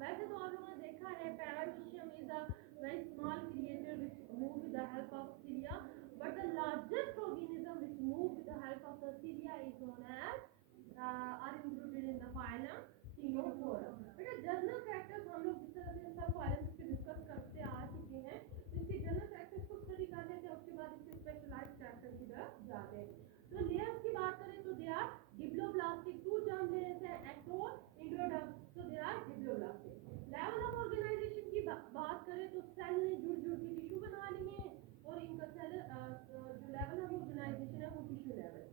वैसे तो आप लोगों ने देखा है paramecium is a very small creature which move with the help of cilia, but the largest organism which move with the help of the cilia is known as are included in the phylum Ctenophora. बेटा general characters हम लोग जिस तरह से सब phylums पे discuss करते आ चुके हैं, इसके जनरल कैरेक्टर्स को स्टडी कर लेते हैं, उसके बाद इसके स्पेशलाइज्ड कैरेक्टर की तरफ जाते हैं। तो लेयर्स की बात करें तो they are diploblastic, two term ले लेते हैं एक्टो इंडोडर्म, तो they are diploblastic. Level of organisation की बात करें तो सेल ने जुड़ जुड़ के टिश्यू बना लिए हैं और इनका सेल जो लेवल ऑफ ऑर्गेनाइजेशन है वो टिश्यू लेवल।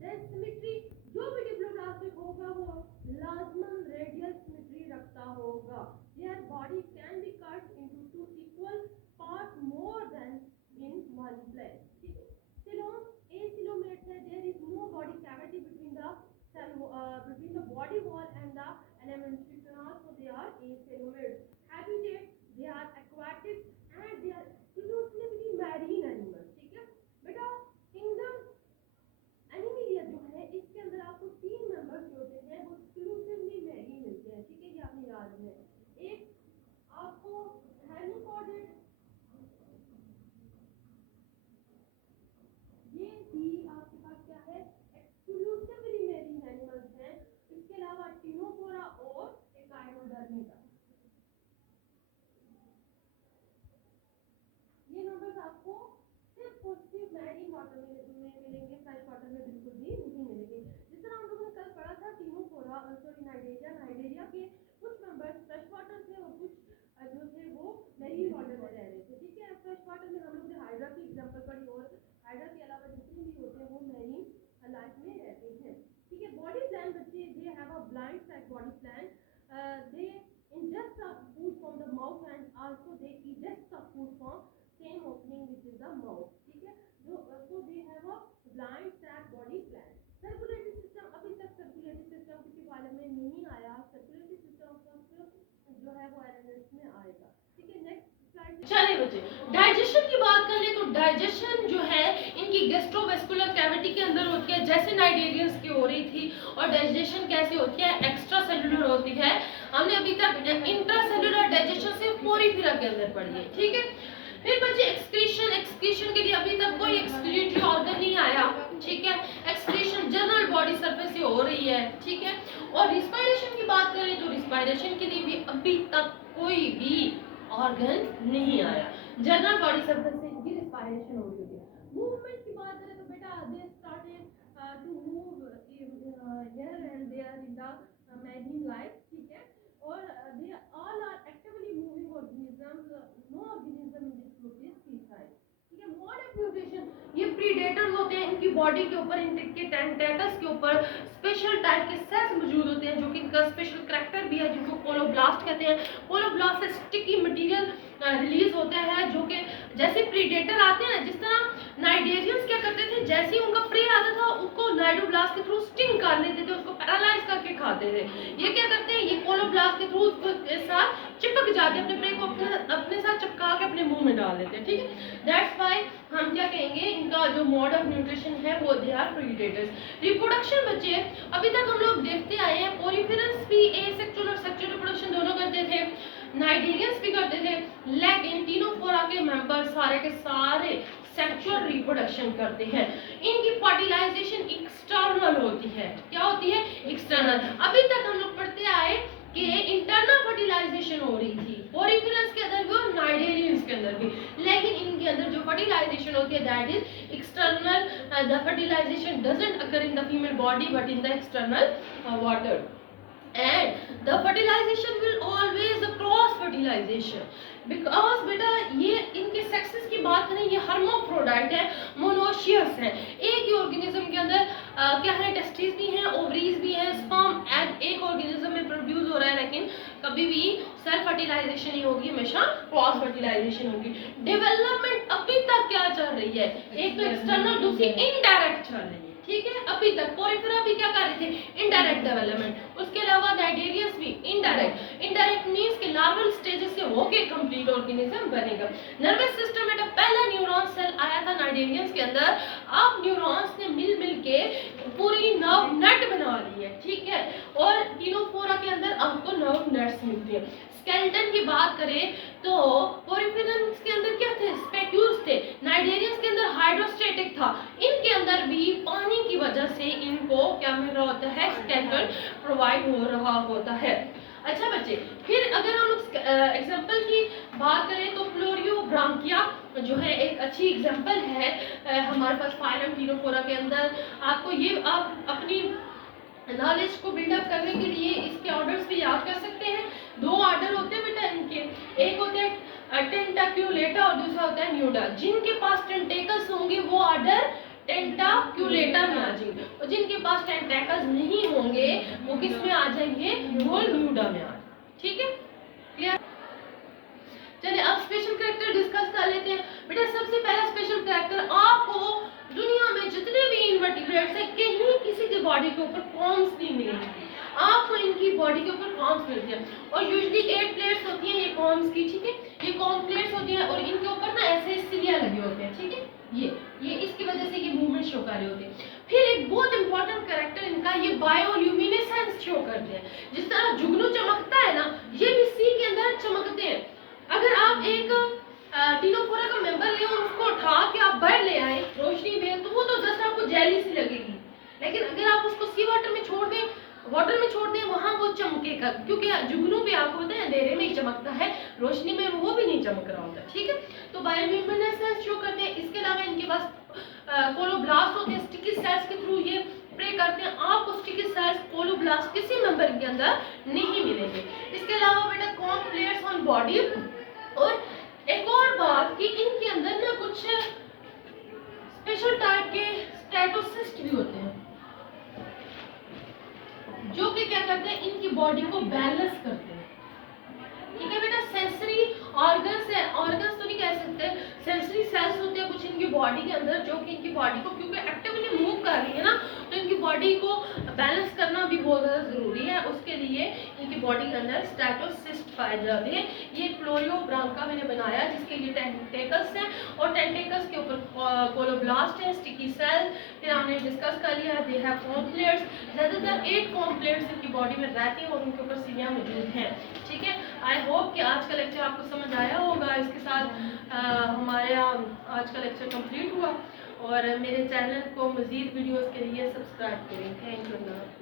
देन सिमेट्री, जो भी डिप्लोब्लास्टिक होगा वो लाजमन रेडियल सिमेट्री रखता होगा। Their body can be cut into two equal part more than in one place. ठीक है, सिलोम एसिलोमेट्स है, there is no body cavity between the cell between the body wall and the elementary canal, so they are acilomates. Habitat, they are aquatic and they are exclusively marine animals. ठीक है बेटा, kingdom Animalia जो है इसके अंदर आपको 3 members होते हैं वो एक्सक्लूसिवली मैरीन मिलते हैं। ठीक है, ये आपने याद रखना है। एक आपको हेमिकोडेड, ये भी आपके पास क्या है, एक्सक्लूसिवली मैरीन एनिमल्स हैं। इसके अलावा टिनोफोरा और एकाइनोडर्मिका, ये मेंबर्स आपको सिर्फ और सिर्फ मैरीन वाटर में मिलेंगे, फ्रेश वाटर में बिल्कुल भी नहीं मिलेंगे। जिस तरह हम लोगों ने कल पढ़ा था टिनोफोरा और सॉरी नाइडेरिया के कुछ मेंबर्स फ्रेश वाटर थे और कुछ जो थे वो मैरीन वाटर में रह रहे थे। ठीक है, फ्रेश वाटर में हम लोग ने हाइड्रा की एग्जांपल पढ़ी और हाइड्रा के अलावा जितने भी होते हैं वो मैरीन लाइफ में रहते हैं। ठीक है, बॉडी प्लान बच्चे, they have a blind side body plan, they ingest the food from the mouth and also they eject the food from same opening which is the mouth. ठीक है, जो so they have a blind sac body plan. Circulatory system, अभी तक circulatory system किसी phylum में नहीं आया, circulatory system जो है वो एरनेस में आएगा। ठीक है, नेक्स्ट चलिए बच्चे, डाइजेशन की बात कर ले तो डाइजेशन जो है इनकी गैस्ट्रोवेस्कुलर कैविटी के अंदर होती है, जैसे नाइडेरियंस की हो रही थी। और डाइजेशन कैसी होती है, एक्स्ट्रा सेलुलर होती है। हमने अभी तक इंट्रा सेलुलर डाइजेशन से पोरीफेरा के अंदर पढ़ी है। ठीक है, फिर बच्चे एक्सक्रीशन, एक्सक्रीशन के लिए अभी तक कोई एक्सक्रीटरी ऑर्गन नहीं आया। ठीक है, एक्सक्रीशन जनरल बॉडी सरफेस से हो रही है। ठीक है, और रिस्पायरेशन की बात करें तो रिस्पायरेशन के लिए भी अभी तक कोई भी ऑर्गन नहीं आया, जनरल बॉडी सरफेस से इनकी रिस्पायरेशन हो रही है। मूवमेंट की बात करें तो बेटा they started to move here and there in the marine life. ठीक है, और they all are actively moving organisms, no organism in this group is sessile. ठीक है, मोड ऑफ म्यूटेशन, ये प्रीडेटर्स होते हैं, इनकी बॉडी के ऊपर, इनके टेंटेकल्स के ऊपर स्पेशल टाइप के सेल्स मौजूद होते हैं जो कि इनका स्पेशल करैक्टर भी है, जिनको कोलोब्लास्ट कहते हैं। कोलोब्लास्ट से स्टिकी मटेरियल रिलीज होता है जो कि जैसे प्रीडेटर आते हैं ना, जिस तरह नाइडेरियंस क्या करते थे, जैसे ही उनका प्रे आता था उसको नाइडोब्लास्ट के थ्रू स्टिंग कर लेते थे, उसको पैरालाइज करके खाते थे। ये क्या करते हैं, ये कोलोब्लास्ट के थ्रू उसके साथ चिपक जाते हैं, अपने प्रे को अपने साथ चिपका के अपने मुंह में डाल लेते हैं। ठीक है, दैट्स व्हाई हम क्या कहेंगे, इनका जो मोड ऑफ न्यूट्रिशन है वो दे आर प्रीडेटर्स। रिप्रोडक्शन बच्चे अभी तक हम लोग देखते आए हैं, पोरीफेरस भी एसेक्सुअल और सेक्सुअल रिप्रोडक्शन दोनों करते थे, नाइडेरियंस भी करते थे, लेकिन टिनोफोरा के मेंबर सारे के सारे सेक्सुअल रिप्रोडक्शन करते हैं। इनकी फर्टिलाइजेशन एक्सटर्नल होती है। क्या होती है, एक्सटर्नल। अभी तक हम लोग पढ़ते आए कि इंटरनल फर्टिलाइजेशन हो रही थी पोरीफेरस के अंदर भी और नाइडेरियंस के अंदर भी, लेकिन इनके अंदर जो फर्टिलाइजेशन होती है that is external. The fertilisation doesn't occur in the female body but in the external water, and the fertilization will always a cross fertilization because बेटा ये इनके सेक्सेस की बात करें, ये हर्माफ्रोडाइट है, मोनोशियस है। एक ही ऑर्गेनिज्म के अंदर क्या है, टेस्टिस भी हैं, ओवरीज भी हैं, स्पर्म एग एक ऑर्गेनिज्म में प्रोड्यूस हो रहा है, लेकिन कभी भी सेल्फ फर्टिलाइजेशन नहीं होगी, हमेशा क्रॉस फर्टिलाइजेशन होगी। डेवलपमेंट अभी तक क्या चल रही है, एक तो एक्सटर्नल, दूसरी इनडायरेक्ट चल रही है। ठीक है, अभी तक पोरीफेरा भी क्या कर रहे थे, इनडायरेक्ट डेवलपमेंट। उसके अलावा नाइडेरियंस भी इनडायरेक्ट। इनडायरेक्ट मींस के लार्वल स्टेजेस से होके कंप्लीट ऑर्गेनिज्म बनेगा। नर्वस सिस्टम में पहला न्यूरॉन सेल आया था नाइडेरियंस के अंदर, अब न्यूरॉन्स ने मिल के पूरी नर्व नेट बना ली है। ठीक है, और टिनोफोरा के अंदर आपको नर्व नेट्स मिलती है। स्केलेटन की बात करें तो पोरिफेरन्स के अंदर क्या थे, स्पेक्यूल्स थे। नाइडेरियंस के अंदर हाइड्रोस्टेटिक था। इनके अंदर भी पानी की वजह से इनको क्या मिल रहा होता है, स्केलेटन प्रोवाइड हो रहा होता है। अच्छा बच्चे, फिर अगर हम लोग एग्जांपल की बात करें तो फ्लोरियोब्रांकिया जो है एक अच्छी एग्जांपल है हमारे पास फाइलम टीनोफोरा के अंदर। आपको ये आप अपनी नॉलेज को बिल्डअप करने के लिए इसके ऑर्डर्स भी याद कर सकते हैं। दो ऑर्डर होते हैं बेटा इनके, एक होते हैं टेंटाक्यूलेटा और दूसरा होता है न्यूडा। जिनके पास टेंटेकल्स होंगे वो ऑर्डर टेंटाक्यूलेटा में आ जाएंगे, और जिनके पास टेंटेकल्स नहीं होंगे वो किस में आ जाएंगे, वो न्यूडा में आ जाएंगे। ठीक है, क्लियर? चलिए अब स्पेशल कैरेक्टर डिस्कस कर लेते हैं। बेटा सबसे पहला स्पेशल कैरेक्टर, आपको दुनिया में जितने भी इनवर्टिब्रेट्स हैं कहीं किसी की बॉडी के ऊपर कॉम्स नहीं मिलेंगे, आपको इनकी बॉडी के ऊपर कॉम्स मिलती हैं। और यूजुअली 8 प्लेट्स होती हैं ये कॉम्स की, ठीक है, ये कॉम प्लेट्स होती हैं और इनके ऊपर ना ऐसे सिलिया लगे होते हैं, ठीक है, ये इसकी वजह से ये मूवमेंट शो कर रहे होते हैं। फिर एक बहुत इंपॉर्टेंट कैरेक्टर इनका, ये बायोल्यूमिनेसेंस शो करते हैं। जिस तरह जुगनू चमकता है ना, ये भी सी के अंदर चमकते हैं। अगर आप एक टीनोफोरा का मेंबर ले और उसको उठा के आप बाहर ले आए रोशनी में, तो वो तो जस्ट आपको जेली सी लगेगी। लेकिन अगर आप उसको सी वाटर में छोड़ दें, वाटर में छोड़ दें, वहां वो चमकेगा, क्योंकि जुगनू भी आप होते हैं अंधेरे में ही चमकता है, रोशनी में वो भी नहीं चमक रहा होता। ठीक है, तो बायोल्यूमिनेसेंस शो करते हैं। इसके अलावा इनके पास कोलोब्लास्ट होते हैं, स्टिकी सेल्स के थ्रू ये प्रे करते हैं। आपको स्टिकी सेल्स, कोलोब्लास्ट किसी मेंबर के अंदर नहीं मिलेंगे। इसके अलावा बेटा कॉम प्लेट्स ऑन बॉडी, और एक और बात कि इनके अंदर ना कुछ स्पेशल टाइप के स्टेटोसिस्ट भी होते हैं, जो कि क्या करते हैं, इनकी बॉडी को बैलेंस करते हैं। ठीक है बेटा, सेंसरी ऑर्गन्स है, ऑर्गन्स तो नहीं कह सकते, सेंसरी सेल्स होते हैं कुछ इनकी बॉडी के अंदर, जो कि इनकी बॉडी को क्योंकि एक्टिवली मूव कर रही है ना, तो इनकी बॉडी को बैलेंस करना भी बहुत ज़्यादा ज़रूरी है। उसके लिए इनकी बॉडी के अंदर स्टेटोसिस्ट पाए जाते हैं। ये फ्लोरियोब्रांका मैंने बनाया जिसके लिए टेंटेकल्स हैं, और टेंटेकल्स के ऊपर कोलोब्लास्ट है, स्टिकी सेल, फिर हमने डिस्कस कर लिया दे हैव कॉम्प्लेट्स। ज़्यादातर 8 कॉम्प्लेट्स इनकी बॉडी में रहती हैं और उनके ऊपर सीलिया मौजूद हैं। ठीक है, आई होप कि आज का लेक्चर आपको समझ आया होगा। इसके साथ हमारा आज का लेक्चर कंप्लीट हुआ, और मेरे चैनल को मज़ीद वीडियोस के लिए सब्सक्राइब करें। Thank you.